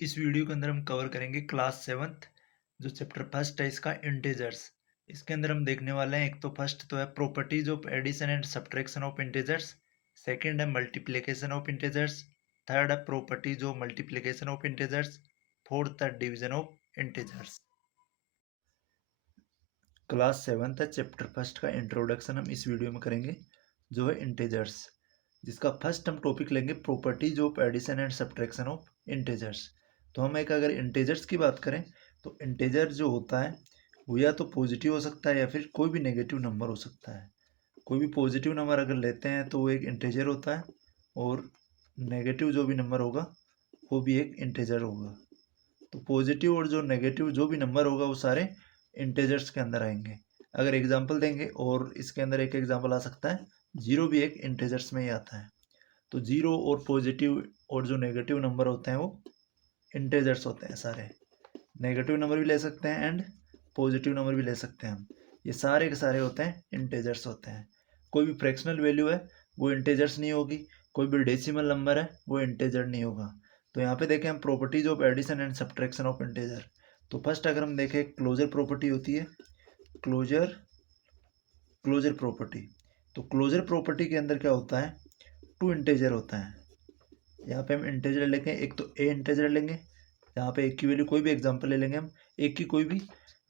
इस वीडियो के अंदर हम कवर करेंगे क्लास 7th जो चैप्टर फर्स्ट है इसका इंटीजर्स। इसके अंदर हम देखने वाले हैं, एक तो फर्स्ट तो है properties of addition and subtraction of integers, second है मल्टीप्लिकेशन ऑफ इंटीजर्स, थर्ड है properties of multiplication of integers, fourth है division of integers. Class 7th है चैप्टर फर्स्ट का इंट्रोडक्शन हम इस वीडियो में करेंगे जो है इंटीजर्स, जिसका फर्स्ट हम टॉपिक लेंगे properties of addition and subtraction of integers. तो हम एक अगर इंटीजर्स की बात करें तो इंटीजर जो होता है वो या तो पॉजिटिव हो सकता है या फिर कोई भी नेगेटिव नंबर हो सकता है। कोई भी पॉजिटिव नंबर अगर लेते हैं तो वो एक इंटीजर होता है, और नेगेटिव जो भी नंबर होगा वो भी एक इंटीजर होगा। तो पॉजिटिव और जो नेगेटिव जो भी नंबर होगा वो सारे इंटीजर्स के अंदर आएंगे। अगर एग्जांपल देंगे और इसके अंदर एक एग्जांपल आ सकता है, जीरो भी एक इंटीजर्स में ही आता है। तो जीरो और पॉजिटिव और जो नेगेटिव नंबर होते हैं वो इंटीजर्स होते हैं सारे। नेगेटिव नंबर भी ले सकते हैं एंड पॉजिटिव नंबर भी ले सकते हैं हम। ये सारे के सारे होते हैं इंटीजर्स होते हैं। कोई भी फ्रैक्शनल वैल्यू है वो इंटीजर्स नहीं होगी, कोई भी डेसिमल नंबर है वो इंटीजर नहीं होगा। तो यहाँ पे देखें हम properties of addition and subtraction of integer. तो फर्स्ट अगर हम देखें क्लोजर प्रॉपर्टी होती है, क्लोजर क्लोजर प्रॉपर्टी। तो क्लोजर प्रॉपर्टी के अंदर क्या होता है, टू इंटीजर होता है। यहाँ पे हम इंटीजर लेंगे, एक तो ए इंटीजर लेंगे, यहाँ पे एक की वैल्यू कोई भी एग्जांपल ले लेंगे हम, एक की कोई भी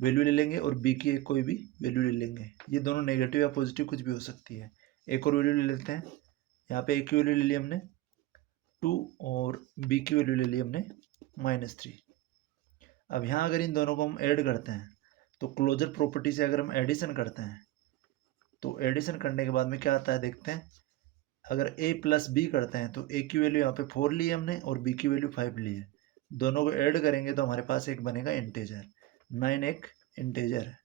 वैल्यू ले लेंगे और बी की एक कोई भी वैल्यू ले लेंगे। ये दोनों नेगेटिव या पॉजिटिव कुछ भी हो सकती है। एक और वैल्यू ले लेते हैं, यहाँ पे ए की वैल्यू ले ली हमने 2 और बी की वैल्यू ले ली हमने -3। अब यहाँ अगर इन दोनों को हम ऐड करते हैं तो क्लोजर प्रॉपर्टी से अगर हम एडिशन करते हैं तो एडिशन करने के बाद में क्या आता है देखते हैं। अगर a प्लस बी करते हैं तो a की वैल्यू यहाँ पे 4 ली है हमने और b की वैल्यू 5 ली है। दोनों को ऐड करेंगे तो हमारे पास एक बनेगा इंटीजर। 9 एक इंटीजर है,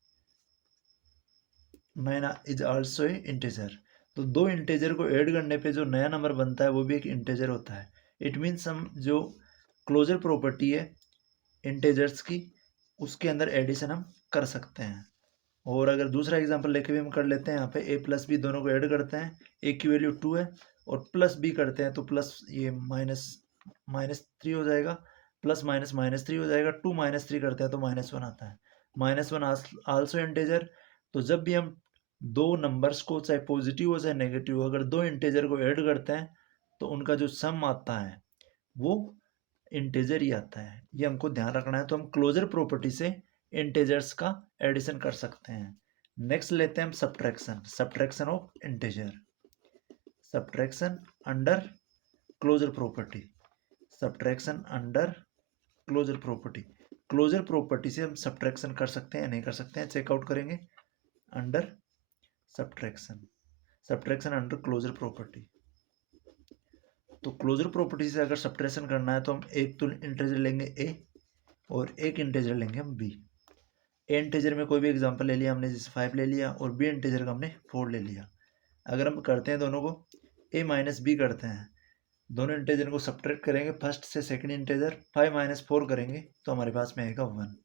9 इज आल्सो ए इंटीजर। तो दो इंटीजर को ऐड करने पे जो नया नंबर बनता है वो भी एक इंटीजर होता है। इट मीन्स हम जो क्लोजर प्रॉपर्टी है इंटीजर्स की उसके अंदर एडिशन हम कर सकते हैं। और अगर दूसरा एग्जांपल लेके भी हम कर लेते हैं, यहाँ पे a प्लस बी दोनों को ऐड करते हैं, a की वैल्यू 2 है और प्लस b करते हैं तो प्लस ये -3 हो जाएगा, प्लस माइनस -3 हो जाएगा, 2 -3 करते हैं तो -1 आता है। -1 आल्सो इंटीजर। तो जब भी हम दो नंबर्स को चाहे पॉजिटिव हो चाहे नेगेटिव हो, अगर दो इंटीजर को ऐड करते हैं तो उनका जो सम आता है वो इंटीजर ही आता है। ये हमको ध्यान रखना है। तो हम क्लोजर प्रॉपर्टी से इंटीजर्स का एडिशन कर सकते हैं। नेक्स्ट लेते हैं हम subtraction, subtraction of integer, subtraction under closure property, subtraction under closure property. Closure property से हम सब्ट्रैक्शन कर सकते हैं या नहीं कर सकते हैं, चेकआउट करेंगे। Under subtraction, subtraction under closure property. तो क्लोजर प्रॉपर्टी से अगर सब्ट्रैक्शन करना है तो हम एक तो इंटीजर लेंगे a और एक इंटीजर लेंगे हम b। ए इंटीजर में कोई भी एग्जांपल ले लिया हमने, जैसे 5 ले लिया, और बी इंटीजर का हमने 4 ले लिया। अगर हम करते हैं दोनों को a माइनस बी करते हैं, दोनों इंटीजर को सब्ट्रैक्ट करेंगे फर्स्ट से सेकंड इंटीजर, 5 माइनस 4 करेंगे तो हमारे पास में आएगा 1।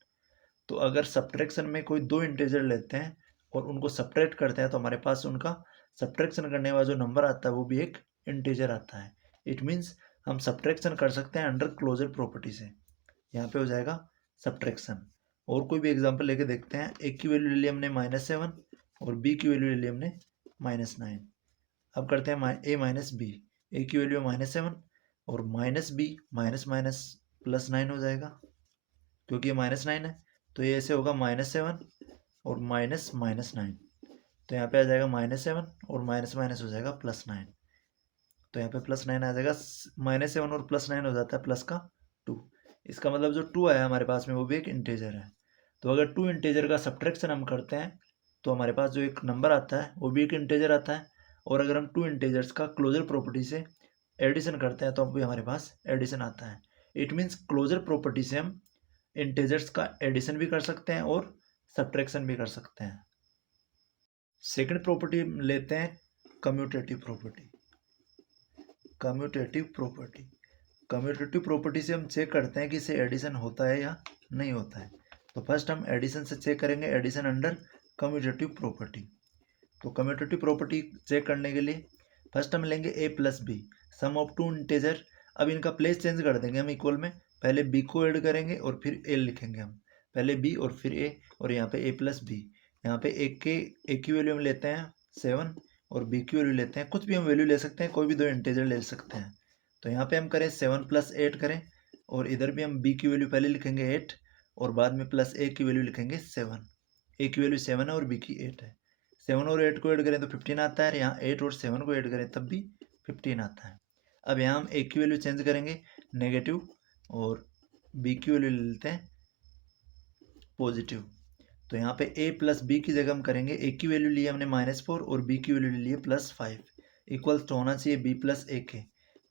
तो अगर सब्ट्रैक्शन में कोई दो इंटीजर लेते हैं और उनको सब्ट्रैक्ट करते हैं तो हमारे पास उनका सब्ट्रैक्शन करने वाला जो नंबर आता है वो भी एक इंटीजर आता है। इट मीन्स हम सब्ट्रैक्शन कर सकते हैं अंडर क्लोजर प्रॉपर्टी से। यहाँ पे हो जाएगा सब्ट्रैक्शन। और कोई भी एग्जांपल लेके देखते हैं, एक की वैल्यू ले ली हमने -7 और बी की वैल्यू ले ली हमने -9। अब करते हैं a माइनस बी, ए की वैल्यू -7 और माइनस बी माइनस माइनस +9 हो जाएगा, क्योंकि ये -9 है तो ये ऐसे होगा -7 और -9। तो यहाँ पे आ जाएगा -7 और माइनस माइनस हो जाएगा +9। तो यहाँ पे +9 आ जाएगा, -7 और +9 हो जाता है प्लस का 2। इसका मतलब जो 2 आया हमारे पास में वो भी एक इंटीजर है। तो अगर 2 इंटीजर का सब्ट्रैक्शन हम करते हैं तो हमारे पास जो एक नंबर आता है वो भी एक इंटीजर आता है। और अगर हम 2 इंटीजर्स का क्लोजर प्रॉपर्टी से एडिशन करते हैं तो भी हमारे पास एडिशन आता है। इट मीन्स क्लोजर प्रॉपर्टी से हम इंटीजर्स का एडिशन भी कर सकते हैं और सब्ट्रैक्शन भी कर सकते हैं। सेकंड प्रॉपर्टी लेते हैं commutative property, commutative property. Commutative property से हम चेक करते हैं कि इसे एडिशन होता है या नहीं होता है। तो फर्स्ट हम एडिशन से चेक करेंगे, एडिशन अंडर कम्यूटेटिव प्रॉपर्टी। तो कम्यूटेटिव प्रॉपर्टी चेक करने के लिए फर्स्ट हम लेंगे a plus b, sum of two integer. अब इनका प्लेस चेंज कर देंगे हम इक्वल में, पहले बी को ऐड करेंगे और फिर ए लिखेंगे हम, पहले बी और फिर ए, और यहाँ पे ए प्लस बी। यहाँ पे ए की वैल्यू हम लेते हैं 7 और बी की वैल्यू लेते हैं, कुछ भी हम वैल्यू ले सकते हैं, कोई भी दो इंटीजर ले सकते हैं। तो यहाँ पे हम करें 7 + 8 करें, और इधर भी हम बी की वैल्यू पहले लिखेंगे 8 और बाद में प्लस ए की वैल्यू लिखेंगे 7। ए की वैल्यू 7 है और बी की 8 है। 7 और 8 को ऐड करें तो 15 आता है, यहाँ 8 और 7 को ऐड करें तब भी 15 आता है। अब यहाँ हम ए की वैल्यू चेंज करेंगे नेगेटिव और बी की वैल्यू ले लेते हैं पॉजिटिव। तो यहाँ पे a प्लस बी की जगह हम करेंगे, a की वैल्यू ली हमने -4 और b की वैल्यू ली है +5, इक्वल्स तो होना चाहिए b प्लस a के।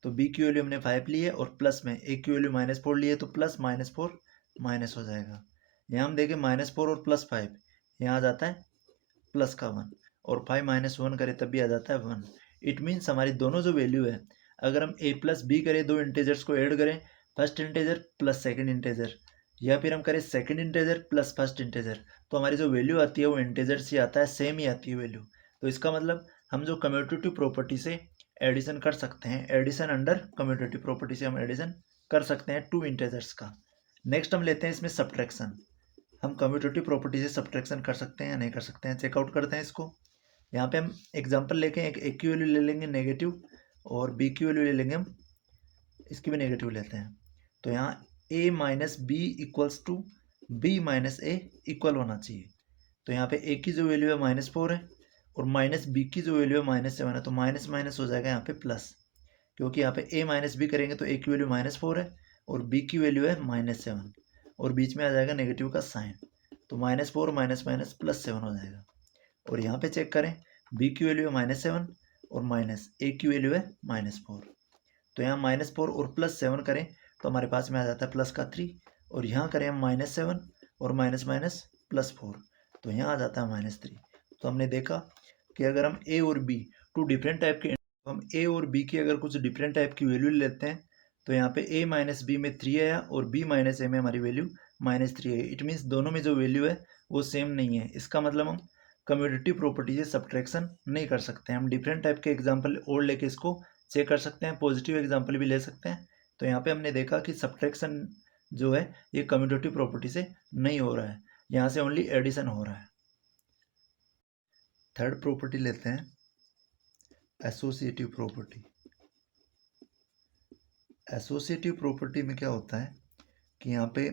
तो b की वैल्यू हमने 5 ली है और प्लस में a की वैल्यू -4 ली है, तो प्लस -4 माइनस हो जाएगा। यहाँ हम देखें -4 और +5, यहाँ आ जाता है प्लस का 1, और 5 - 1 करें तब भी आ जाता है 1। इट मीन्स हमारी दोनों जो वैल्यू है, अगर हम a प्लस बी करें, दो इंटीजर्स को ऐड करें, first integer plus second integer, या फिर हम करें second integer plus first integer, तो हमारी जो वैल्यू आती है वो इंटीजर से आता है, सेम ही आती है वैल्यू। तो इसका मतलब हम जो कम्यूटेटिव प्रॉपर्टी से एडिशन कर सकते हैं, एडिशन अंडर कम्यूटेटिव प्रॉपर्टी से हम एडिशन कर सकते हैं टू इंटीजर्स का। नेक्स्ट हम लेते हैं इसमें सब्ट्रैक्शन। हम कम्यूटेटिव प्रॉपर्टी से सब्ट्रैक्शन कर सकते हैं या नहीं कर सकते हैं, चेकआउट करते हैं इसको। यहाँ पे हम एग्जांपल लेके एक ए की वैल्यू ले लेंगे नेगेटिव और बी की वैल्यू ले लेंगे हम, इसकी भी नेगेटिव लेते हैं। तो यहाँ a minus b equals to b minus a equal होना चाहिए। तो यहाँ पे a की जो वैल्यू है -4 है और माइनस बी की जो वैल्यू है -7 है, तो माइनस माइनस हो जाएगा यहाँ पे प्लस, क्योंकि यहाँ पे a माइनस बी करेंगे तो a की वैल्यू -4 है और b की वैल्यू है -7, और बीच में आ जाएगा नेगेटिव का साइन, तो -4 माइनस माइनस +7 हो जाएगा। और यहाँ पे चेक करें, b की वैल्यू है -7 और माइनस a की वैल्यू है -4, तो यहाँ -4 और +7 करें तो हमारे पास में आ जाता है प्लस का 3, और यहाँ करें हम -7 और माइनस माइनस +4, तो यहाँ आ जाता है -3। तो हमने देखा कि अगर हम a और b टू डिफरेंट टाइप के, हम a और b की अगर कुछ डिफरेंट टाइप की वैल्यू लेते हैं, तो यहाँ पे a माइनस बी में 3 आया और b माइनस ए में हमारी वैल्यू -3 है। इट मीन्स दोनों में जो वैल्यू है वो सेम नहीं है। इसका मतलब हम कम्यूटेटिव प्रॉपर्टी से सब्ट्रैक्शन नहीं कर सकते हैं। हम डिफरेंट टाइप के एग्जाम्पल और लेके इसको चेक कर सकते हैं, पॉजिटिव एग्जाम्पल भी ले सकते हैं। तो यहाँ पे हमने देखा कि सब्ट्रैक्शन जो है ये कम्यूटेटिव प्रॉपर्टी से नहीं हो रहा है, यहाँ से ओनली एडिशन हो रहा है। थर्ड प्रॉपर्टी लेते हैं एसोसिएटिव प्रॉपर्टी। एसोसिएटिव प्रॉपर्टी में क्या होता है कि यहाँ पे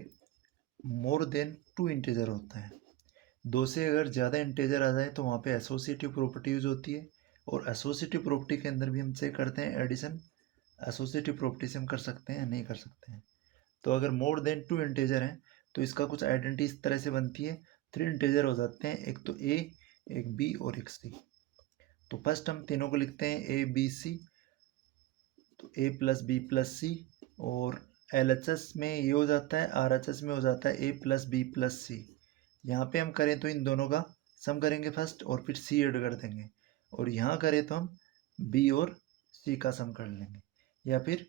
मोर देन 2 इंटीजर होता है, दो से अगर ज़्यादा इंटीजर आ जाए तो वहाँ पे एसोसिएटिव प्रॉपर्टी यूज होती है। और एसोसिएटिव प्रॉपर्टी के अंदर भी हम चेक करते हैं एडिशन एसोसिएटिव प्रॉपर्टी से हम कर सकते हैं या नहीं कर सकते हैं। तो अगर मोर देन 2 इंटीजर हैं तो इसका कुछ आइडेंटिटी इस तरह से बनती है, 3 इंटीजर हो जाते हैं, एक तो a, एक b और एक c। तो फर्स्ट हम तीनों को लिखते हैं a b c, तो a प्लस बी प्लस सी, और LHS में ये हो जाता है, RHS में हो जाता है a प्लस बी प्लस सी। यहाँ पे हम करें तो इन दोनों का सम करेंगे फर्स्ट और फिर c ऐड कर देंगे, और यहाँ करें तो हम b और c का सम कर लेंगे, या फिर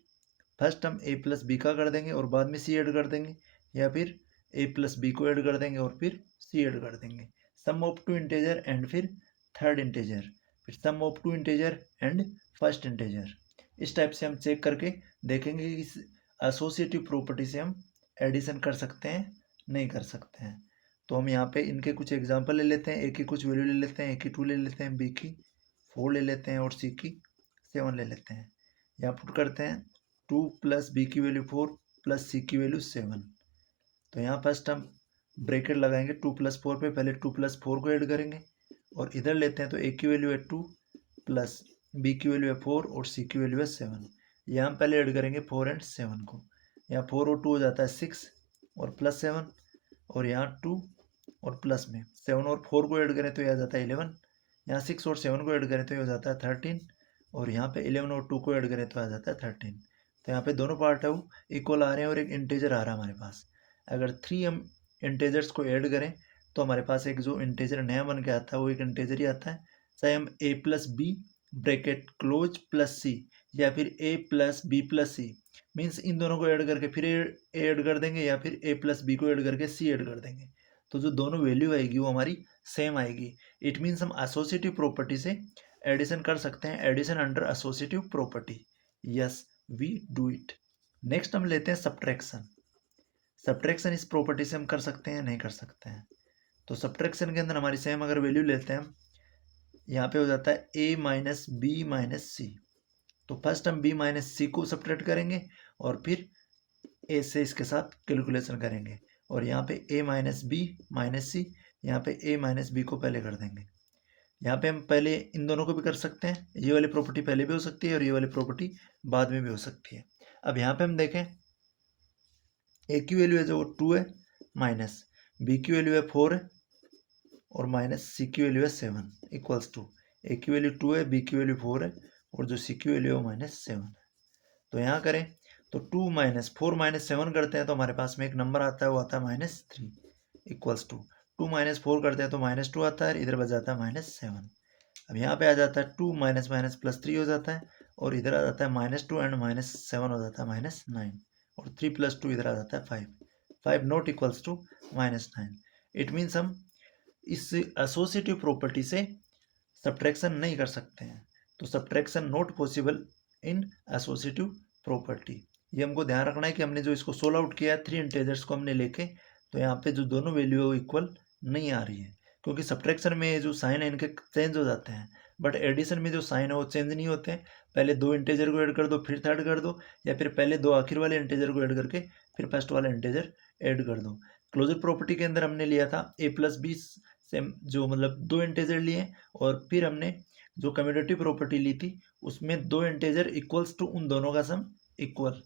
फर्स्ट हम a प्लस बी का कर देंगे और बाद में c ऐड कर देंगे, या फिर a प्लस बी को ऐड कर देंगे और फिर c ऐड कर देंगे। Sum of two integer and फिर थर्ड इंटीजर, फिर sum of two integer and first integer. इस टाइप से हम चेक करके देखेंगे कि इस एसोसिएटिव प्रॉपर्टी से हम एडिशन कर सकते हैं नहीं कर सकते हैं। तो हम यहाँ पे इनके कुछ एग्जांपल ले लेते हैं, a की कुछ वैल्यू ले लेते हैं, a की 2 ले लेते हैं, b की 4 ले लेते हैं और c की 7 ले लेते हैं। यहाँ पुट करते हैं 2 प्लस बी की वैल्यू 4 प्लस सी की वैल्यू 7। तो यहाँ फर्स्ट हम ब्रैकेट लगाएंगे 2 + 4 पे, पहले 2 + 4 को ऐड करेंगे और इधर लेते हैं तो a की वैल्यू है 2 प्लस बी की वैल्यू है 4 और सी की वैल्यू है 7। यहाँ हम पहले ऐड करेंगे 4 और 7 को, यहाँ 4 और 2 हो जाता है 6 और प्लस 7, और यहाँ 2 और प्लस में 7 और 4 को ऐड करें तो यह आ जाता है 11, यहाँ 6 और 7 को ऐड करें तो ये हो जाता है 13, और यहाँ पे 11 और 2 को ऐड करें तो आ जाता है 13। तो यहाँ पे दोनों पार्ट है वो इक्वल आ रहे हैं और एक इंटीजर आ रहा है हमारे पास। अगर 3 हम इंटीजर्स को ऐड करें तो हमारे पास एक जो इंटीजर नया बन के आता है वो एक इंटीजर ही आता है, चाहे हम a plus B bracket close plus C या फिर a plus B plus C, means इन दोनों को ऐड करके फिर a ऐड कर देंगे या फिर a प्लस बी को ऐड करके c ऐड कर देंगे, तो जो दोनों वैल्यू आएगी वो हमारी सेम आएगी। इट मीन्स हम एसोसिएटिव प्रॉपर्टी से एडिशन कर सकते हैं, addition under associative property. Yes we do it. Next हम लेते हैं सब्ट्रैक्शन। सब्ट्रैक्शन इस प्रॉपर्टी से हम कर सकते हैं, नहीं कर सकते हैं। तो सब्ट्रैक्शन के अंदर हमारी सेम अगर वैल्यू लेते हैं हम, यहाँ पे हो जाता है a माइनस बी माइनस सी। तो फर्स्ट हम b माइनस सी को सब्ट्रैक्ट करेंगे और फिर a से इसके साथ कैलकुलेशन करेंगे, और यहाँ पे a माइनस बी माइनस सी, यहाँ पे a माइनस बी को पहले कर देंगे। यहाँ पे हम पहले इन दोनों को भी कर सकते हैं, ये वाली प्रॉपर्टी पहले भी हो सकती है और ये वाली प्रॉपर्टी बाद में भी हो सकती है। अब यहाँ पे हम देखें, a की वैल्यू है जो 2 है, माइनस b की वैल्यू है 4 है, और माइनस सी की वैल्यू है 7 इक्वल्स टू ए की वैल्यू 2 है, बी की वैल्यू 4 है, और जो सी की वैल्यू है -7 है। तो यहाँ करें तो 2 माइनस 4 माइनस 7 करते हैं तो हमारे पास में एक नंबर आता है, वो आता है -3 इक्वल्स टू 2 माइनस 4 करते हैं तो -2 आता है, इधर बच जाता है -7। अब यहाँ पे आ जाता है 2 माइनस माइनस प्लस 3 हो जाता है, और इधर आ जाता है -2 एंड -7 हो जाता है -9, और 3 + 2 इधर आ जाता है 5 not equals to -9। It means हम इस एसोसिएटिव प्रॉपर्टी से सब्ट्रैक्शन नहीं कर सकते हैं। तो subtraction not possible in associative property. ये हमको ध्यान रखना है कि हमने जो इसको सोल्व आउट किया है 3 इंटीजर्स को हमने लेके, तो यहाँ पे जो दोनों वैल्यू है वो इक्वल नहीं आ रही है, क्योंकि सब्ट्रैक्शन में जो साइन है इनके चेंज हो जाते हैं, बट एडिशन में जो साइन है वो चेंज नहीं होते हैं। पहले 2 इंटीजर को ऐड कर दो फिर थर्ड कर दो, या फिर पहले 2 आखिर वाले इंटीजर को ऐड करके फिर फर्स्ट वाला इंटीजर ऐड कर दो। क्लोजर प्रॉपर्टी के अंदर हमने लिया था a प्लस बी से, जो मतलब 2 इंटीजर लिए, और फिर हमने जो कम्यूटेटिव प्रॉपर्टी ली थी उसमें 2 इंटीजर इक्वल्स टू उन दोनों का सम इक्वल,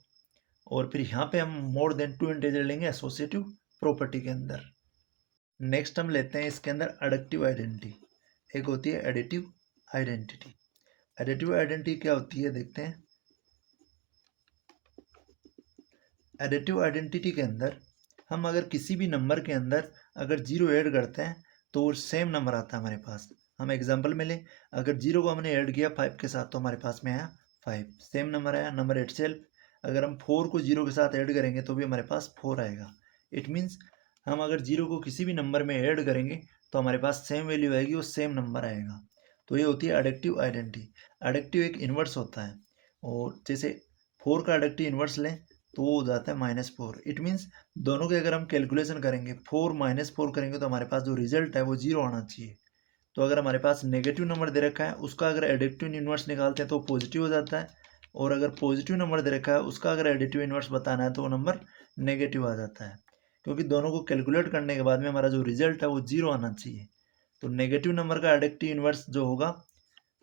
और फिर यहाँ पे हम मोर देन 2 इंटीजर लेंगे एसोसिएटिव प्रॉपर्टी के अंदर। नेक्स्ट हम लेते हैं इसके अंदर एडिटिव आइडेंटिटी, एक होती है एडिटिव आइडेंटिटी। एडिटिव आइडेंटिटी क्या होती है देखते हैं। एडिटिव आइडेंटिटी के अंदर हम अगर किसी भी नंबर के अंदर अगर 0 ऐड करते हैं तो वो सेम नंबर आता है हमारे पास। हम एग्जांपल में लें, अगर 0 को हमने ऐड किया 5 के साथ तो हमारे पास में आया 5, सेम नंबर आया, नंबर इटसेल्फ। अगर हम 4 को 0 के साथ ऐड करेंगे तो भी हमारे पास 4 आएगा। इट मीन्स हम अगर 0 को किसी भी नंबर में ऐड करेंगे तो हमारे पास सेम वैल्यू आएगी, वो सेम नंबर आएगा। तो ये होती है एडिटिव आइडेंटिटी। एडिटिव एक इन्वर्स होता है, और जैसे 4 का एडिटिव इन्वर्स लें तो वो हो जाता है -4। इट मीन्स दोनों के अगर हम कैलकुलेशन करेंगे 4 -4 करेंगे तो हमारे पास जो रिजल्ट है वो 0 आना चाहिए। तो अगर हमारे पास नेगेटिव नंबर दे रखा है उसका अगर एडिटिव इन्वर्स निकालते हैं तो पॉजिटिव हो जाता है, और अगर पॉजिटिव नंबर दे रखा है उसका अगर एडिटिव इन्वर्स बताना है तो वो नंबर नेगेटिव आ जाता है, क्योंकि दोनों को कैलकुलेट करने के बाद में हमारा जो रिजल्ट है वो 0 आना चाहिए। तो नेगेटिव नंबर का एडिटिव इन्वर्स जो होगा,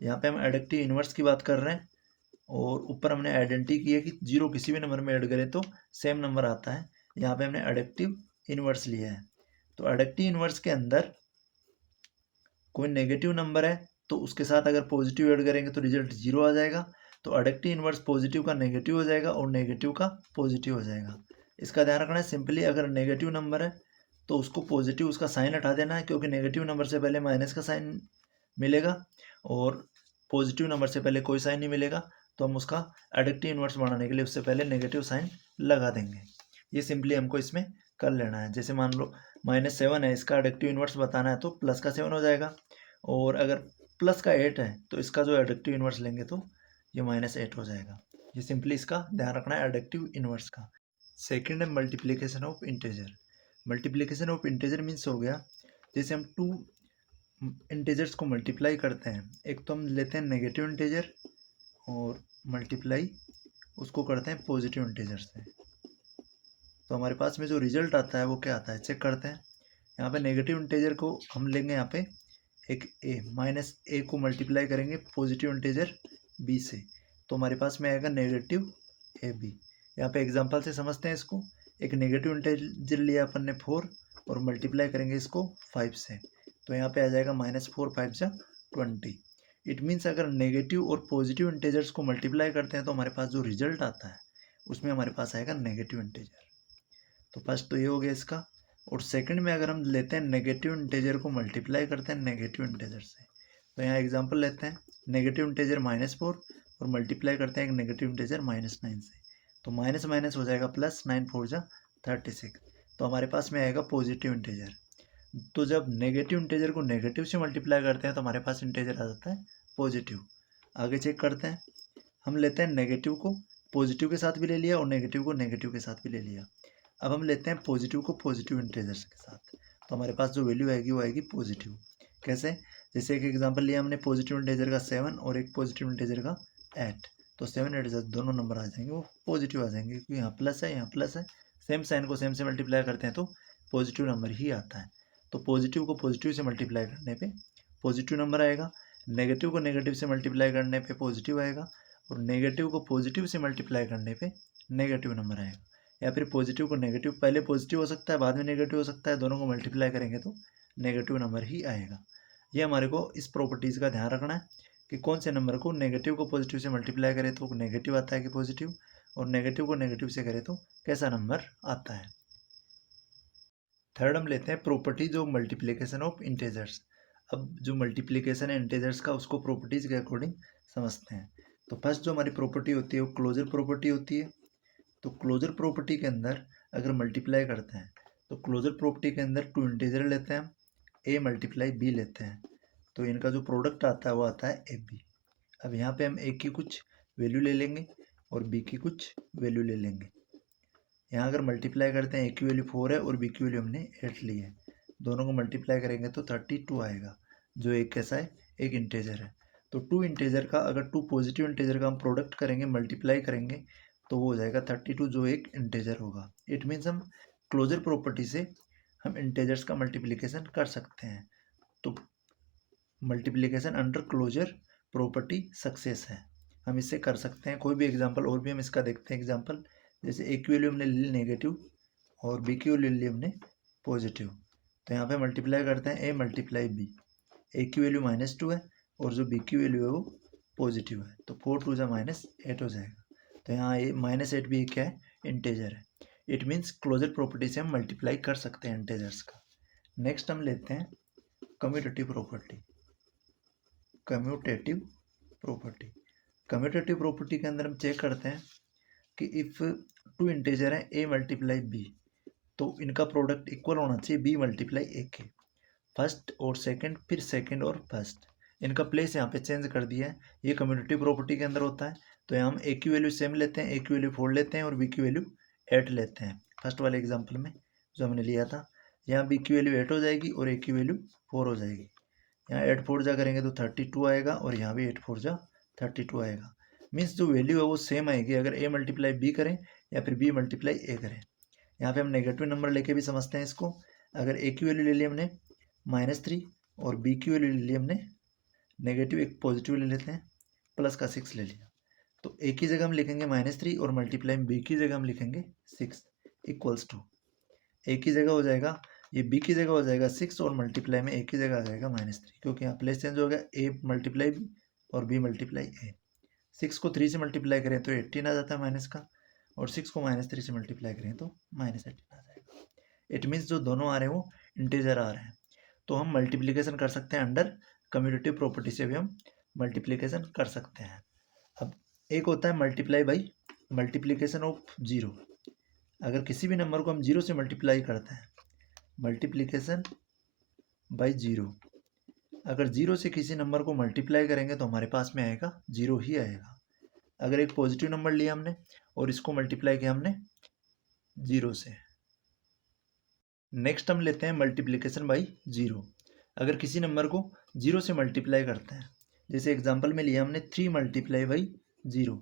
यहाँ पे हम एडिटिव इन्वर्स की बात कर रहे हैं, और ऊपर हमने आइडेंटिटी की है कि 0 किसी भी नंबर में ऐड करें तो सेम नंबर आता है। यहाँ पे हमने एडिटिव इन्वर्स लिया है। तो एडिटिव इन्वर्स के अंदर कोई नेगेटिव नंबर है तो उसके साथ अगर पॉजिटिव ऐड करेंगे तो रिजल्ट 0 आ जाएगा। तो एडिटिव इन्वर्स पॉजिटिव का नेगेटिव हो जाएगा और नेगेटिव का पॉजिटिव हो जाएगा। इसका ध्यान रखना है, सिंपली अगर नेगेटिव नंबर है तो उसको पॉजिटिव उसका साइन हटा देना है, क्योंकि नेगेटिव नंबर से पहले माइनस का साइन मिलेगा और पॉजिटिव नंबर से पहले कोई साइन नहीं मिलेगा। तो हम उसका एडिटिव इन्वर्स बनाने के लिए उससे पहले नेगेटिव साइन लगा देंगे। ये सिंपली हमको इसमें कर लेना है। जैसे मान लो -7 है, इसका एडिटिव इन्वर्स बताना है तो प्लस का 7 हो जाएगा, और अगर प्लस का 8 है तो इसका जो एडिटिव इन्वर्स लेंगे तो ये -8 हो जाएगा। ये सिंपली इसका ध्यान रखना है एडिटिव इन्वर्स का। सेकेंड है multiplication of integer. Multiplication of integer means हो गया, जैसे हम 2 इंटीजर्स को मल्टीप्लाई करते हैं, एक तो हम लेते हैं नेगेटिव इंटीजर और मल्टीप्लाई उसको करते हैं पॉजिटिव इंटीजर से, तो हमारे पास में जो रिजल्ट आता है वो क्या आता है चेक करते हैं। यहाँ पे नेगेटिव इंटीजर को हम लेंगे, यहाँ पे एक -a को मल्टीप्लाई करेंगे पॉजिटिव इंटीजर b से, तो हमारे पास में आएगा -ab। यहाँ पे एग्जांपल से समझते हैं इसको। एक नेगेटिव इंटीजर लिया अपन ने 4 और मल्टीप्लाई करेंगे इसको 5 से, तो यहाँ पे आ जाएगा -4 5 जा 20। इट मीन्स अगर नेगेटिव और पॉजिटिव इंटीजर्स को मल्टीप्लाई करते हैं तो हमारे पास जो रिजल्ट आता है उसमें हमारे पास आएगा नेगेटिव इंटीजर। तो फर्स्ट तो ये हो गया इसका। और सेकंड में अगर हम लेते हैं नेगेटिव इंटीजर को मल्टीप्लाई करते हैं नेगेटिव इंटीजर से, तो यहाँ एग्जांपल लेते हैं नेगेटिव इंटीजर -4 और मल्टीप्लाई करते हैं एक नेगेटिव इंटीजर -9 से, तो माइनस माइनस हो जाएगा प्लस, 9 4 जा 36, तो हमारे पास में आएगा पॉजिटिव इंटीजर। तो जब नेगेटिव इंटीजर को नेगेटिव से मल्टीप्लाई करते हैं तो हमारे पास इंटीजर आ जाता है पॉजिटिव। आगे चेक करते हैं, हम लेते हैं नेगेटिव को पॉजिटिव के साथ भी ले लिया और नेगेटिव को नेगेटिव के साथ भी ले लिया, अब हम लेते हैं पॉजिटिव को पॉजिटिव इंटीजर्स के साथ, तो हमारे पास जो वैल्यू आएगी वो आएगी पॉजिटिव। कैसे? जैसे एक एग्जांपल लिया हमने पॉजिटिव इंटीजर का 7 और एक पॉजिटिव इंटीजर का 8, तो 7 8 दोनों नंबर आ जाएंगे वो पॉजिटिव आ जाएंगे, क्योंकि यहाँ प्लस है यहाँ प्लस है, सेम साइन को सेम से मल्टीप्लाई करते हैं तो पॉजिटिव नंबर ही आता है। तो पॉजिटिव को पॉजिटिव से मल्टीप्लाई करने पे पॉजिटिव नंबर आएगा, नेगेटिव को नेगेटिव से मल्टीप्लाई करने पे पॉजिटिव आएगा, और नेगेटिव को पॉजिटिव से मल्टीप्लाई करने पे नेगेटिव नंबर आएगा। या फिर पॉजिटिव को नेगेटिव, पहले पॉजिटिव हो सकता है बाद में नेगेटिव हो सकता है, दोनों को मल्टीप्लाई करेंगे तो नेगेटिव नंबर ही आएगा। ये हमारे को इस प्रॉपर्टीज़ का ध्यान रखना है कि कौन से नंबर को नेगेटिव को पॉजिटिव से मल्टीप्लाई करें तो नेगेटिव आता है कि पॉजिटिव, और नेगेटिव को नेगेटिव से करें तो कैसा नंबर आता है। थर्ड हम लेते हैं properties of multiplication of integers. अब जो मल्टीप्लिकेशन है इंटीजर्स का उसको प्रॉपर्टीज के अकॉर्डिंग समझते हैं। तो फर्स्ट जो हमारी प्रॉपर्टी होती है वो क्लोजर प्रॉपर्टी होती है। तो क्लोजर प्रॉपर्टी के अंदर अगर मल्टीप्लाई करते हैं तो क्लोजर प्रॉपर्टी के अंदर टू इंटीजर लेते हैं, ए मल्टीप्लाई बी लेते हैं, तो इनका जो प्रोडक्ट आता है वो आता है ए बी। अब यहाँ पे हम ए की कुछ वैल्यू ले लेंगे और बी की कुछ वैल्यू ले लेंगे। यहाँ अगर मल्टीप्लाई करते हैं ए की वैल्यू 4 है और बी की वैल्यू हमने 8 ली है, दोनों को मल्टीप्लाई करेंगे तो 32 आएगा, जो एक कैसा है एक इंटीजर है। तो टू इंटीजर का अगर टू पॉजिटिव इंटीजर का हम प्रोडक्ट करेंगे मल्टीप्लाई करेंगे तो वो हो जाएगा 32, जो एक इंटीजर होगा। इट मीन्स हम क्लोजर प्रॉपर्टी से हम इंटीजर्स का मल्टीप्लिकेशन कर सकते हैं। तो multiplication under closure property success है, हम इससे कर सकते हैं। कोई भी एग्जांपल और भी हम इसका देखते हैं। एग्जांपल जैसे ए की वैल्यू हमने ले ली नेगेटिव और बी की वैल्यू ले ली हमने पॉजिटिव, तो यहाँ पे मल्टीप्लाई करते हैं ए मल्टीप्लाई बी। ए की वैल्यू -2 है और जो बी की वैल्यू है वो पॉजिटिव है, तो 4 2 -8 हो जाएगा। तो यहाँ ए -8 भी क्या है इंटीजर है। इट मीन्स क्लोजर प्रॉपर्टी से हम मल्टीप्लाई कर सकते हैं इंटीजर्स का। नेक्स्ट हम लेते हैं commutative property. Commutative property, commutative property के अंदर हम चेक करते हैं कि इफ़ टू इंटीजर है ए मल्टीप्लाई बी, तो इनका प्रोडक्ट इक्वल होना चाहिए बी मल्टीप्लाई ए के। फर्स्ट और सेकंड, फिर सेकंड और फर्स्ट, इनका प्लेस यहाँ पे चेंज कर दिया है। ये कम्यूटेटिव प्रॉपर्टी के अंदर होता है। तो यहाँ हम ए की वैल्यू सेम लेते हैं, ए की वैल्यू 4 लेते हैं और बी की वैल्यू 8 लेते हैं। फर्स्ट वाले एग्जाम्पल में जो हमने लिया था, यहाँ बी की वैल्यू 8 हो जाएगी और ए की वैल्यू 4 हो जाएगी। यहाँ 8 4 जा करेंगे तो 32 आएगा और यहाँ भी 8 4 जा 32 आएगा। मीन्स जो वैल्यू है वो सेम आएगी अगर ए मल्टीप्लाई बी करें या फिर बी मल्टीप्लाई ए करें। यहाँ पे हम नेगेटिव नंबर लेके भी समझते हैं इसको। अगर ए की वैल्यू ले ली हमने -3 और बी की वैल्यू ले ली हमने नेगेटिव, एक पॉजिटिव ले लेते हैं प्लस का 6 ले लिया, तो ए की जगह हम लिखेंगे -3 और मल्टीप्लाई बी की जगह हम लिखेंगे 6 इक्वल्स टू, ए की जगह हो जाएगा ये बी की जगह हो जाएगा 6 और मल्टीप्लाई में ए की जगह आ जाएगा -3, क्योंकि यहाँ प्लेस चेंज हो गया, ए मल्टीप्लाई बी और बी मल्टीप्लाई ए। 6 को 3 से मल्टीप्लाई करें तो 18 आ जाता है माइनस का, और 6 को -3 से मल्टीप्लाई करें तो -18 आ जाएगा। इट मीन्स जो दोनों आ रहे हैं वो इंटीजर आ रहे हैं। तो हम मल्टीप्लिकेशन कर सकते हैं अंडर कम्यूटेटिव प्रॉपर्टी से भी हम मल्टीप्लिकेशन कर सकते हैं। अब एक होता है multiply by multiplication of zero. अगर किसी भी नंबर को हम जीरो से मल्टीप्लाई करते हैं, मल्टीप्लिकेशन बाई जीरो, अगर जीरो से किसी नंबर को मल्टीप्लाई करेंगे तो हमारे पास में आएगा जीरो ही आएगा। अगर एक पॉजिटिव नंबर लिया हमने और इसको मल्टीप्लाई किया हमने जीरो से। नेक्स्ट हम लेते हैं मल्टीप्लिकेशन बाई जीरो। अगर किसी नंबर को जीरो से मल्टीप्लाई करते हैं, जैसे एग्जांपल में लिया हमने 3 मल्टीप्लाई बाई जीरो,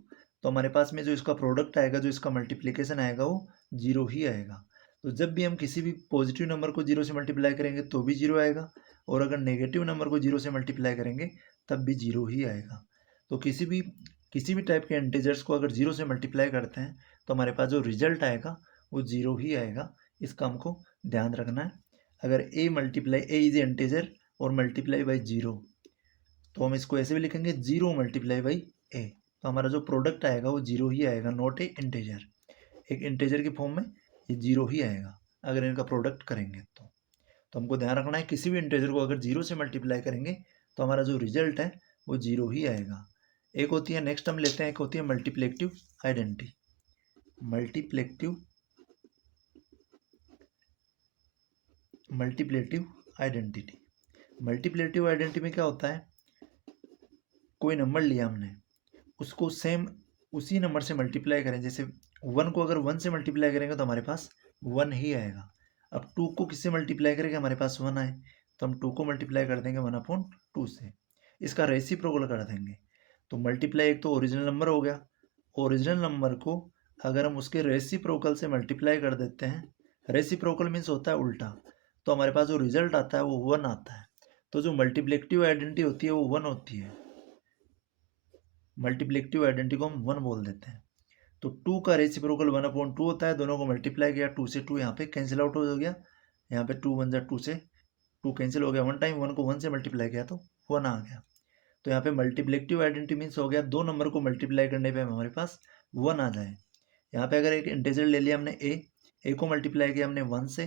तो हमारे पास में जो इसका प्रोडक्ट आएगा, जो इसका मल्टीप्लिकेशन आएगा वो जीरो ही आएगा। तो जब भी हम किसी भी पॉजिटिव नंबर को जीरो से मल्टीप्लाई करेंगे तो भी जीरो आएगा, और अगर नेगेटिव नंबर को जीरो से मल्टीप्लाई करेंगे तब भी जीरो ही आएगा। तो किसी भी टाइप के इंटीजर्स को अगर जीरो से मल्टीप्लाई करते हैं तो हमारे पास जो रिजल्ट आएगा वो जीरो ही आएगा। इसका हमको ध्यान रखना है। अगर A multiply A is integer और मल्टीप्लाई बाई जीरो, तो हम इसको ऐसे भी लिखेंगे जीरो मल्टीप्लाई बाई ए, तो हमारा जो प्रोडक्ट आएगा वो जीरो ही आएगा, नॉट ए इंटीजर। एक इंटीजर की फॉर्म में ये जीरो ही आएगा अगर इनका प्रोडक्ट करेंगे तो हमको ध्यान रखना है किसी भी इंटीजर को अगर जीरो से मल्टीप्लाई करेंगे तो हमारा जो रिजल्ट है वो जीरो ही आएगा। एक होती है, नेक्स्ट हम लेते हैं, एक होती है मल्टीप्लेक्टिव आइडेंटिटी। मल्टीप्लेटिव आइडेंटिटी में क्या होता है, कोई नंबर लिया हमने, उसको सेम उसी नंबर से मल्टीप्लाई करें। जैसे 1 को अगर 1 से मल्टीप्लाई करेंगे तो हमारे पास वन ही आएगा। अब टू को किससे मल्टीप्लाई करेंगे, हमारे पास वन आए तो हम टू को मल्टीप्लाई कर देंगे 1/2 से, इसका रेसिप्रोकल कर देंगे। तो मल्टीप्लाई एक तो ओरिजिनल नंबर हो गया, ओरिजिनल नंबर को अगर हम उसके रेसिप्रोकल से मल्टीप्लाई कर देते हैं, रेसिप्रोकल मीन्स होता है उल्टा, तो हमारे पास जो रिजल्ट आता है वो वन आता है। तो जो मल्टीप्लिकेटिव आइडेंटिटी होती है वो वन होती है, मल्टीप्लिकेटिव आइडेंटिटी को हम वन बोल देते हैं। तो टू का रेसिप्रोकल 1/2 होता है, दोनों को मल्टीप्लाई किया, टू से टू यहाँ पे कैंसिल आउट हो गया, यहाँ पे टू वन जा टू से टू कैंसिल हो गया, वन टाइम वन को वन से मल्टीप्लाई किया तो वन आ गया। तो यहाँ पे मल्टीप्लिकेटिव आइडेंटिटी मीन्स हो गया दो नंबर को मल्टीप्लाई करने पे हमारे पास वन आ जाए। यहाँ पे अगर एक इंटीजर ले लिया हमने ए को मल्टीप्लाई किया हमने वन से,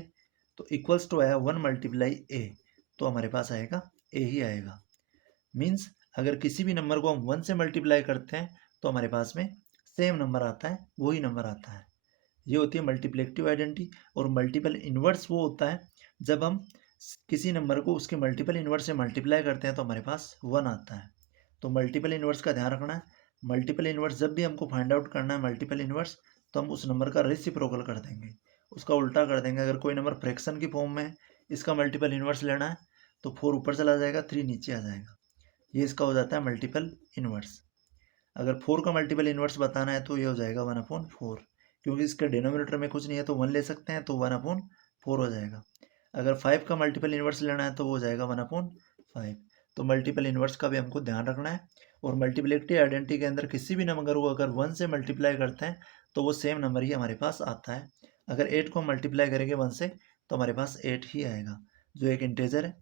तो इक्वल्स टू आया वन मल्टीप्लाई ए, तो हमारे पास आएगा ए ही आएगा। मीन्स अगर किसी भी नंबर को हम वन से मल्टीप्लाई करते हैं तो हमारे पास में सेम नंबर आता है, वही नंबर आता है। ये होती है मल्टीप्लिकेटिव आइडेंटिटी। और मल्टीपल इन्वर्स वो होता है जब हम किसी नंबर को उसके मल्टीपल इन्वर्स से मल्टीप्लाई करते हैं तो हमारे पास वन आता है। तो मल्टीपल इन्वर्स का ध्यान रखना है। मल्टीपल इन्वर्स जब भी हमको फाइंड आउट करना है मल्टीपल इन्वर्स, तो हम उस नंबर का रेसिप्रोकल कर देंगे, उसका उल्टा कर देंगे। अगर कोई नंबर फ्रैक्शन की फॉर्म में है, इसका मल्टीपल इन्वर्स लेना है तो 4 ऊपर चला जाएगा, 3 नीचे आ जाएगा, ये इसका हो जाता है मल्टीपल इन्वर्स। अगर 4 का मल्टीपल इन्वर्स बताना है तो ये हो जाएगा 1/4, क्योंकि इसके डिनोमिनेटर में कुछ नहीं है तो 1 ले सकते हैं, तो 1/4 हो जाएगा। अगर 5 का मल्टीपल इन्वर्स लेना है तो वो हो जाएगा 1/5। तो मल्टीपल इन्वर्स का भी हमको ध्यान रखना है। और मल्टीप्लिकेटिव आइडेंटिटी के अंदर किसी भी नंबर को अगर 1 से मल्टीप्लाई करते हैं तो वो सेम नंबर ही हमारे पास आता है। अगर 8 को मल्टीप्लाई करेंगे 1 से तो हमारे पास 8 ही आएगा, जो एक इंटीजर है।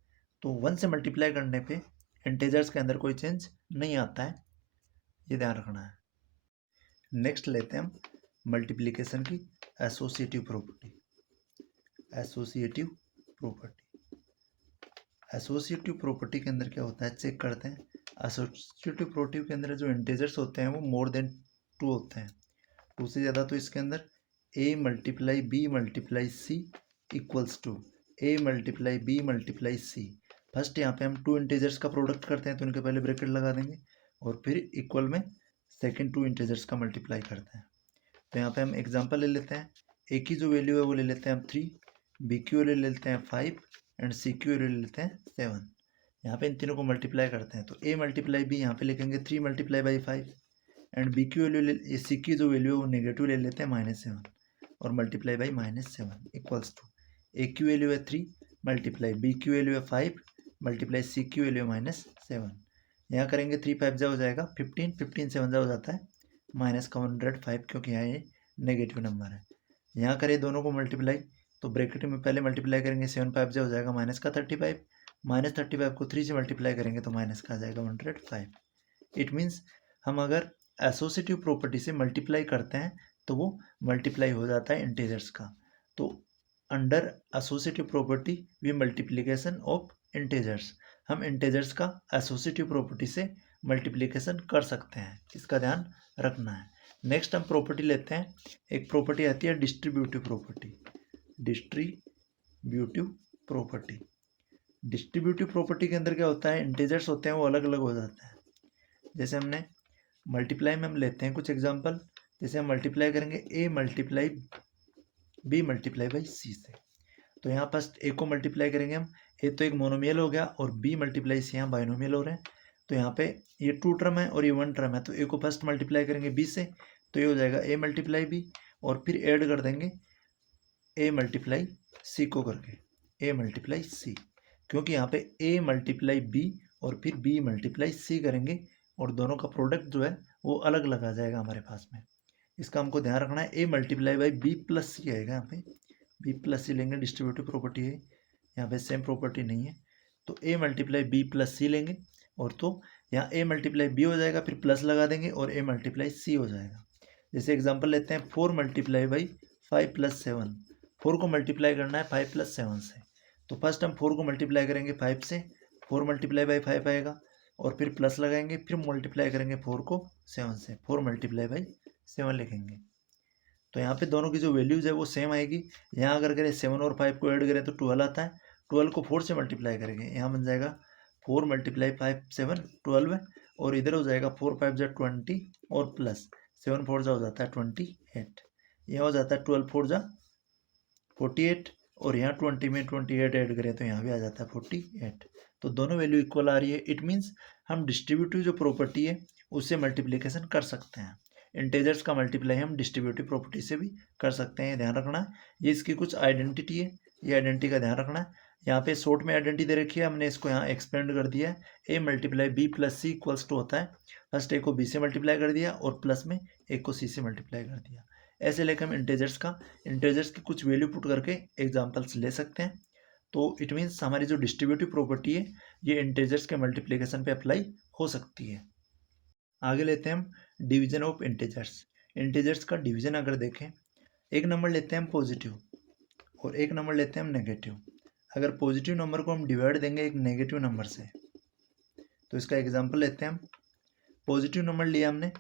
तो 1 से मल्टीप्लाई करने पे इंटीजर्स के अंदर कोई चेंज नहीं आता है, ये ध्यान रखना है। नेक्स्ट लेते हैं हम मल्टीप्लिकेशन की associative property. Associative property, associative property के अंदर क्या होता है चेक करते हैं। एसोसिएटिव प्रॉपर्टी के अंदर जो इंटीजर्स होते हैं वो मोर देन 2 होते हैं, 2 से ज़्यादा, तो इसके अंदर a multiply B multiply c equals to a multiply B multiply c. First यहाँ पे हम 2 इंटीजर्स का प्रोडक्ट करते हैं तो इनके पहले ब्रैकेट लगा देंगे और फिर इक्वल में सेकेंड 2 इंटीजर्स का मल्टीप्लाई करते हैं। तो यहाँ पे हम एग्जांपल ले लेते हैं, ए की जो वैल्यू है वो ले लेते हैं हम 3, बी की वैल्यू ले लेते हैं 5 एंड सी की वैल्यू ले लेते हैं 7। यहाँ पे इन तीनों को मल्टीप्लाई करते हैं तो a मल्टीप्लाई बी यहाँ पे लिखेंगे 3 मल्टीप्लाई बाई 5 एंड बी की वैल्यू सी की जो वैल्यू है वो नेगेटिव ले लेते हैं -7 और मल्टीप्लाई बाई -7 इक्वल्स टू ए की वैल्यू है 3 मल्टीप्लाई बी की वैल्यू है 5 मल्टीप्लाई सी की वैल्यू है -7। यहाँ करेंगे 3 5 जा हो जाएगा 15, 15 7 जा हो जाता है -105, क्योंकि यहाँ ये नेगेटिव नंबर है। यहाँ करें दोनों को मल्टीप्लाई तो ब्रैकेट में पहले मल्टीप्लाई करेंगे 7 5 जा हो जाएगा -35, -35 को 3 से मल्टीप्लाई करेंगे तो माइनस का आ जाएगा 105। इट मीन्स हम अगर एसोसिएटिव प्रॉपर्टी से मल्टीप्लाई करते हैं तो वो मल्टीप्लाई हो जाता है इंटीजर्स का। तो under associative property we multiplication of integers, हम इंटीजर्स का एसोसिएटिव प्रॉपर्टी से मल्टीप्लिकेशन कर सकते हैं, इसका ध्यान रखना है। नेक्स्ट हम प्रॉपर्टी लेते हैं, एक प्रॉपर्टी आती है distributive property. Distributive property, distributive property के अंदर क्या होता है, इंटीजर्स होते हैं वो अलग अलग हो जाते हैं। जैसे हमने मल्टीप्लाई में हम लेते हैं कुछ एग्जांपल, जैसे हम मल्टीप्लाई करेंगे a multiply B multiply by C से, तो यहाँ फर्स्ट a को मल्टीप्लाई करेंगे हम, a तो एक मोनोमियल हो गया और b मल्टीप्लाई सी यहाँ बाइनोमियल हो रहे हैं। तो यहाँ पे ये 2 टर्म है और ये 1 टर्म है, तो a को फर्स्ट मल्टीप्लाई करेंगे b से तो ये हो जाएगा a मल्टीप्लाई b और फिर ऐड कर देंगे a मल्टीप्लाई सी को करके a मल्टीप्लाई सी, क्योंकि यहाँ पे a मल्टीप्लाई b और फिर b मल्टीप्लाई सी करेंगे और दोनों का प्रोडक्ट जो है वो अलग अलग आ जाएगा हमारे पास में। इसका हमको ध्यान रखना है, a multiply by B plus C आएगा, यहाँ पे b प्लस सी लेंगे, डिस्ट्रीब्यूटिव प्रॉपर्टी है, यहाँ पे सेम प्रॉपर्टी नहीं है, तो a मल्टीप्लाई बी प्लस सी लेंगे और तो यहाँ a मल्टीप्लाई बी हो जाएगा, फिर प्लस लगा देंगे और a मल्टीप्लाई सी हो जाएगा। जैसे एग्जाम्पल लेते हैं 4 मल्टीप्लाई बाई 5 प्लस 7, 4 को मल्टीप्लाई करना है 5 प्लस 7 से, तो फर्स्ट हम 4 को मल्टीप्लाई करेंगे 5 से, 4 मल्टीप्लाई बाई 5 आएगा और फिर प्लस लगाएंगे, फिर मल्टीप्लाई करेंगे 4 को 7 से, 4 मल्टीप्लाई बाई 7 लिखेंगे। तो यहाँ पे दोनों की जो वैल्यूज है वो सेम आएगी। यहाँ अगर करें 7 और 5 को ऐड करें तो 12 आता है, 12 को 4 से मल्टीप्लाई करेंगे, यहाँ बन जाएगा 4 मल्टीप्लाई 5 7 12 है, और इधर हो जाएगा 4 5 जा 20 और प्लस 7 4 जा हो जाता है 28, यह हो जाता है 12 4 जा 48 और यहाँ 20 में 28 ऐड करें तो यहाँ भी आ जाता है 48। तो दोनों वैल्यू इक्वल आ रही है। इट मीन्स हम डिस्ट्रीब्यूटिव जो प्रॉपर्टी है उससे मल्टीप्लिकेशन कर सकते हैं। इंटेजर्स का मल्टीप्लाई हम डिस्ट्रीब्यूटिव प्रॉपर्टी से भी कर सकते हैं, ध्यान रखना है। ये इसकी कुछ आइडेंटिटी है, ये आइडेंटिटी का ध्यान रखना है। यहाँ पे शॉर्ट में आइडेंटिटी दे रखी है, हमने इसको यहाँ एक्सपेंड कर दिया है। A multiply B plus C equals to होता है, फर्स्ट ए को बी से मल्टीप्लाई कर दिया और प्लस में ए को सी से मल्टीप्लाई कर दिया। ऐसे लेकर हम इंटेजर्स की कुछ वैल्यू पुट करके एग्जाम्पल्स ले सकते हैं। तो इट मीन्स हमारी जो डिस्ट्रीब्यूटिव प्रॉपर्टी है ये इंटेजर्स के मल्टीप्लिकेशन पे अप्लाई हो सकती है। आगे लेते हैं हम डिवीजन ऑफ इंटेजर्स। इंटेजर्स का डिवीजन अगर देखें, एक नंबर लेते हैं हम पॉजिटिव और एक नंबर लेते हैं हम नेगेटिव। अगर पॉजिटिव नंबर को हम डिवाइड देंगे एक नेगेटिव नंबर से, तो इसका एग्जांपल लेते हैं हम। पॉजिटिव नंबर लिया हमने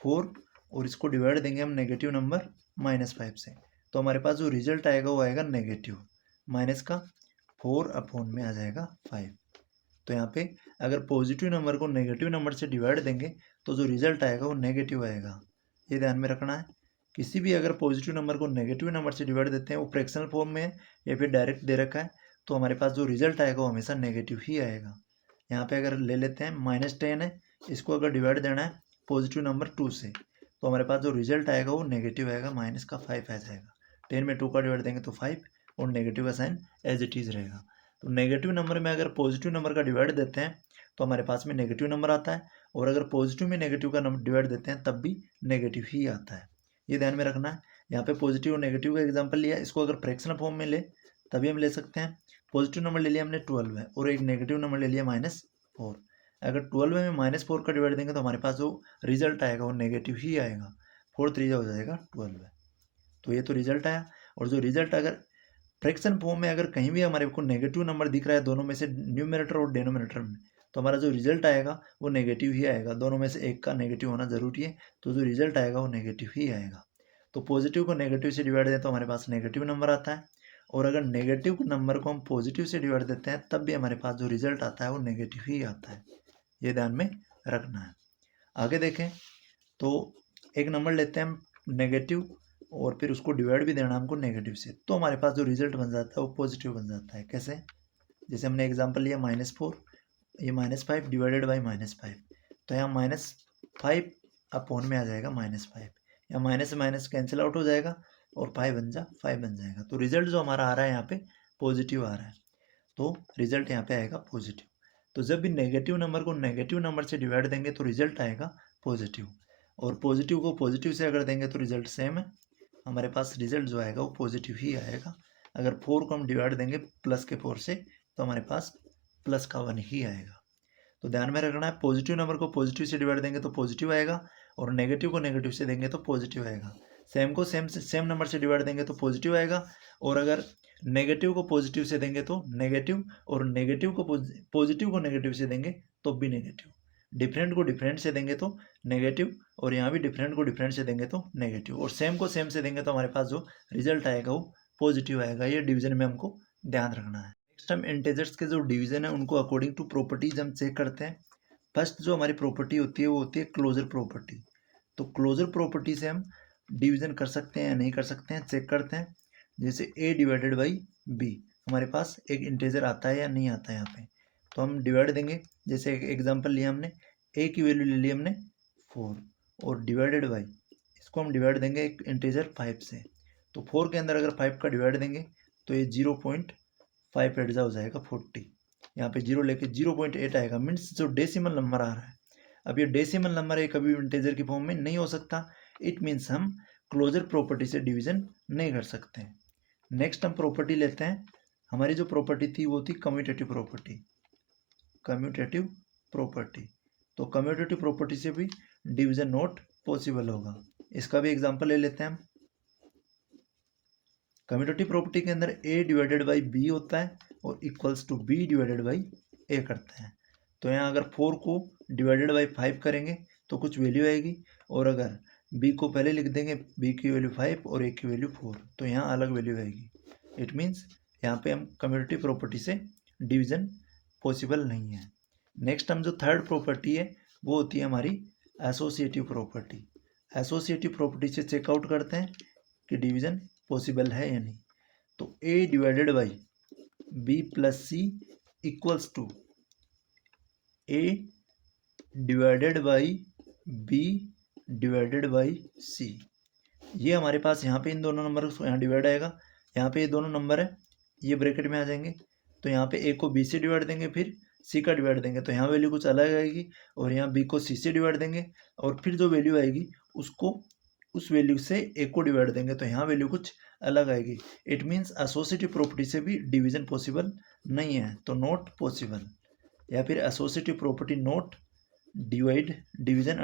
4 और इसको डिवाइड देंगे हम नेगेटिव नंबर -5 से, तो हमारे पास जो रिजल्ट आएगा वो आएगा नेगेटिव, माइनस का 4 अपॉन में आ जाएगा 5। तो यहाँ पे अगर पॉजिटिव नंबर को नेगेटिव नंबर से डिवाइड देंगे तो जो रिजल्ट आएगा वो नेगेटिव आएगा, ये ध्यान में रखना है। किसी भी अगर पॉजिटिव नंबर को नेगेटिव नंबर से डिवाइड देते हैं, वो फ्रैक्शनल फॉर्म में है या फिर डायरेक्ट दे रखा है, तो हमारे पास जो रिजल्ट आएगा वो हमेशा नेगेटिव ही आएगा। यहाँ पे अगर ले लेते हैं -10 है, इसको अगर डिवाइड देना है पॉजिटिव नंबर 2 से, तो हमारे पास जो रिजल्ट आएगा वो नेगेटिव आएगा, -5 आ जाएगा। 10 में 2 का डिवाइड देंगे तो 5 और नेगेटिव का साइन एज इट इज़ रहेगा। तो नेगेटिव नंबर में अगर पॉजिटिव नंबर का डिवाइड देते हैं तो हमारे पास में नेगेटिव नंबर आता है, और अगर पॉजिटिव में नेगेटिव का नंबर डिवाइड देते हैं तब भी नेगेटिव ही आता है, ये ध्यान में रखना है। यहाँ पे पॉजिटिव और नेगेटिव का एग्जांपल लिया, इसको अगर फ्रैक्शनल फॉर्म में ले तभी हम ले सकते हैं। पॉजिटिव नंबर ले लिया हमने 12 है और एक नेगेटिव नंबर ले लिया -4। अगर 12 में -4 का डिवाइड देंगे तो हमारे पास जो रिजल्ट आएगा वो नेगेटिव ही आएगा, 4 3 हो जाएगा 12। तो ये तो रिजल्ट आया। और जो रिजल्ट अगर फ्रैक्शन फॉर्म में अगर कहीं भी हमारे को नेगेटिव नंबर दिख रहा है दोनों में से, न्यूमरेटर और डिनोमिनेटर में, तो हमारा जो रिजल्ट आएगा वो नेगेटिव ही आएगा। दोनों में से एक का नेगेटिव होना जरूरी है, तो जो रिजल्ट आएगा वो नेगेटिव ही आएगा। तो पॉजिटिव को नेगेटिव से डिवाइड दें तो हमारे पास नेगेटिव नंबर आता है, और अगर नेगेटिव नंबर को हम पॉजिटिव से डिवाइड देते हैं तब भी हमारे पास जो रिजल्ट आता है वो नेगेटिव ही आता है, ये ध्यान में रखना है। आगे देखें तो एक नंबर लेते हैं हम नेगेटिव और फिर उसको डिवाइड भी देना हमको नेगेटिव से, तो हमारे पास जो रिजल्ट बन जाता है वो पॉजिटिव बन जाता है। कैसे? जैसे हमने एग्जांपल लिया -4, ये -5 डिवाइडेड बाई -5, तो यहाँ -5 अपॉन में आ जाएगा -5, या माइनस से माइनस कैंसिल आउट हो जाएगा और 5 बन जाएगा। तो रिजल्ट जो हमारा आ रहा है यहाँ पे पॉजिटिव आ रहा है, तो रिजल्ट यहाँ पे आएगा पॉजिटिव। तो जब भी नेगेटिव नंबर को नेगेटिव नंबर से डिवाइड देंगे तो रिजल्ट आएगा पॉजिटिव, और पॉजिटिव को पॉजिटिव से अगर देंगे तो रिजल्ट सेम है, हमारे पास रिजल्ट जो आएगा वो पॉजिटिव ही आएगा। अगर 4 को हम डिवाइड देंगे +4 से तो हमारे पास +1 ही आएगा। तो ध्यान में रखना है, पॉजिटिव नंबर को पॉजिटिव से डिवाइड देंगे तो पॉजिटिव आएगा, और नेगेटिव को नेगेटिव से देंगे तो पॉजिटिव आएगा। सेम को सेम नंबर से डिवाइड देंगे तो पॉजिटिव आएगा, और अगर नेगेटिव को पॉजिटिव से देंगे तो नेगेटिव, और नेगेटिव को पॉजिटिव को नेगेटिव से देंगे तो भी नेगेटिव। डिफरेंट को डिफरेंट से देंगे तो नेगेटिव, और यहाँ भी डिफरेंट को डिफरेंट से देंगे तो नेगेटिव, और सेम को सेम से देंगे तो हमारे पास जो रिजल्ट आएगा वो पॉजिटिव आएगा। ये डिवीजन में हमको ध्यान रखना है। नेक्स्ट हम इंटेजर्स के जो डिवीजन है उनको अकॉर्डिंग टू प्रॉपर्टीज हम चेक करते हैं। फर्स्ट जो हमारी प्रॉपर्टी होती है वो होती है क्लोजर प्रॉपर्टी। तो क्लोजर प्रॉपर्टी से हम डिवीजन कर सकते हैं या नहीं कर सकते हैं, चेक करते हैं। जैसे a डिवाइडेड बाई b, हमारे पास एक इंटेजर आता है या नहीं आता है यहाँ पे, तो हम डिवाइड देंगे। जैसे एक एग्जांपल लिया हमने, a की वैल्यू ले ली हमने 4 और डिवाइडेड बाई, इसको हम डिवाइड देंगे एक इंटेजर 5 से, तो 4 के अंदर अगर 5 का डिवाइड देंगे तो ये 0.5 एडजा हो जाएगा 40, यहाँ पे 0 लेके 0.8 आएगा, मीन्स जो डेसिमल नंबर आ रहा है। अब ये डेसिमल नंबर है, कभी इंटेजर की फॉर्म में नहीं हो सकता, इट मीन्स हम क्लोजर प्रॉपर्टी से डिवीजन नहीं कर सकते। नेक्स्ट हम प्रॉपर्टी लेते हैं। हमारी जो प्रॉपर्टी थी वो थी कम्यूटेटिव प्रॉपर्टी। कम्यूटेटिव प्रॉपर्टी, तो कम्यूटेटिव प्रॉपर्टी से भी डिवीजन नॉट पॉसिबल होगा। इसका भी एग्जांपल ले लेते हैं हम। कम्यूटेटिव प्रॉपर्टी के अंदर a डिवाइडेड बाई b होता है और equals to b divided by a करते हैं। तो यहाँ अगर 4 को डिवाइडेड बाई 5 करेंगे तो कुछ वैल्यू आएगी, और अगर b को पहले लिख देंगे, b की वैल्यू 5 और a की वैल्यू 4, तो यहाँ अलग वैल्यू आएगी। इट मीन्स यहाँ पे हम कम्यूटेटिव प्रॉपर्टी से डिवीजन पॉसिबल नहीं है। नेक्स्ट हम जो थर्ड प्रॉपर्टी है वो होती है हमारी एसोसिएटिव प्रॉपर्टी। एसोसिएटिव प्रॉपर्टी से चेकआउट करते हैं कि डिवीजन पॉसिबल है या नहीं। तो A divided by B plus C equals to A divided by B divided by C. ये हमारे पास यहाँ पे इन दोनों नंबर को यहाँ डिवाइड आएगा, यहाँ पे ये दोनों नंबर है ये ब्रैकेट में आ जाएंगे, तो यहाँ पे ए को बी से डिवाइड देंगे, फिर सी का डिवाइड देंगे, तो यहाँ वैल्यू कुछ अलग आएगी, और यहाँ बी को सी से डिवाइड देंगे, और फिर जो वैल्यू आएगी उसको उस वैल्यू से ए को डिवाइड देंगे, तो यहाँ वैल्यू कुछ अलग आएगी। इट मीन्स एसोसिएटिव प्रॉपर्टी से भी डिवीजन पॉसिबल नहीं है, तो नॉट पॉसिबल, या फिर associative property not division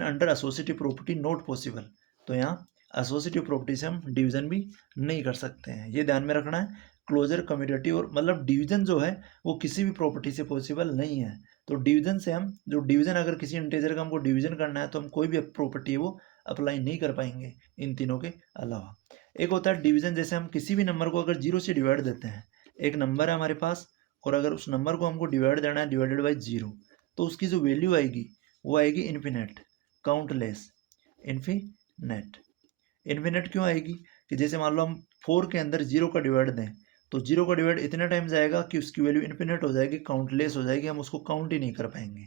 under associative property not possible. तो यहाँ एसोसिएटिव प्रॉपर्टी से हम डिवीजन भी नहीं कर सकते हैं, ये ध्यान में रखना है। क्लोजर कम्यूटेटिव और मतलब डिवीजन जो है वो किसी भी प्रॉपर्टी से पॉसिबल नहीं है। तो डिवीजन से हम जो डिवीजन अगर किसी इंटीजर का हमको डिवीजन करना है तो हम कोई भी प्रॉपर्टी है वो अप्लाई नहीं कर पाएंगे इन तीनों के अलावा। एक होता है डिवीजन, जैसे हम किसी भी नंबर को अगर 0 से डिवाइड देते हैं, एक नंबर है हमारे पास और अगर उस नंबर को हमको डिवाइड देना है डिवाइडेड बाई 0, तो उसकी जो वैल्यू आएगी वो आएगी इन्फिनेट, काउंटलेस, इन्फिनेट। इन्फिनेट क्यों आएगी कि जैसे मान लो हम 4 के अंदर 0 का डिवाइड दें तो 0 का डिवाइड इतने टाइम जाएगा कि उसकी वैल्यू इन्फिनेट हो जाएगी, काउंटलेस हो जाएगी, हम उसको काउंट ही नहीं कर पाएंगे।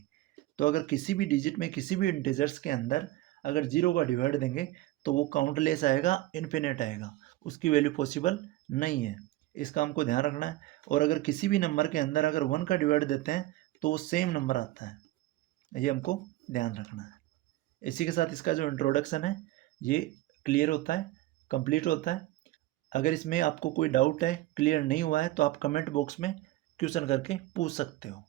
तो अगर किसी भी डिजिट में किसी भी इंटीजर्स के अंदर अगर 0 का डिवाइड देंगे तो वो काउंटलेस आएगा, इन्फिनेट आएगा, उसकी वैल्यू पॉसिबल नहीं है, इसका हमको ध्यान रखना है। और अगर किसी भी नंबर के अंदर अगर 1 का डिवाइड देते हैं तो वो सेम नंबर आता है, ये हमको ध्यान रखना है। इसी के साथ इसका जो इंट्रोडक्शन है ये क्लियर होता है, कंप्लीट होता है। अगर इसमें आपको कोई डाउट है, क्लियर नहीं हुआ है, तो आप कमेंट बॉक्स में क्वेश्चन करके पूछ सकते हो।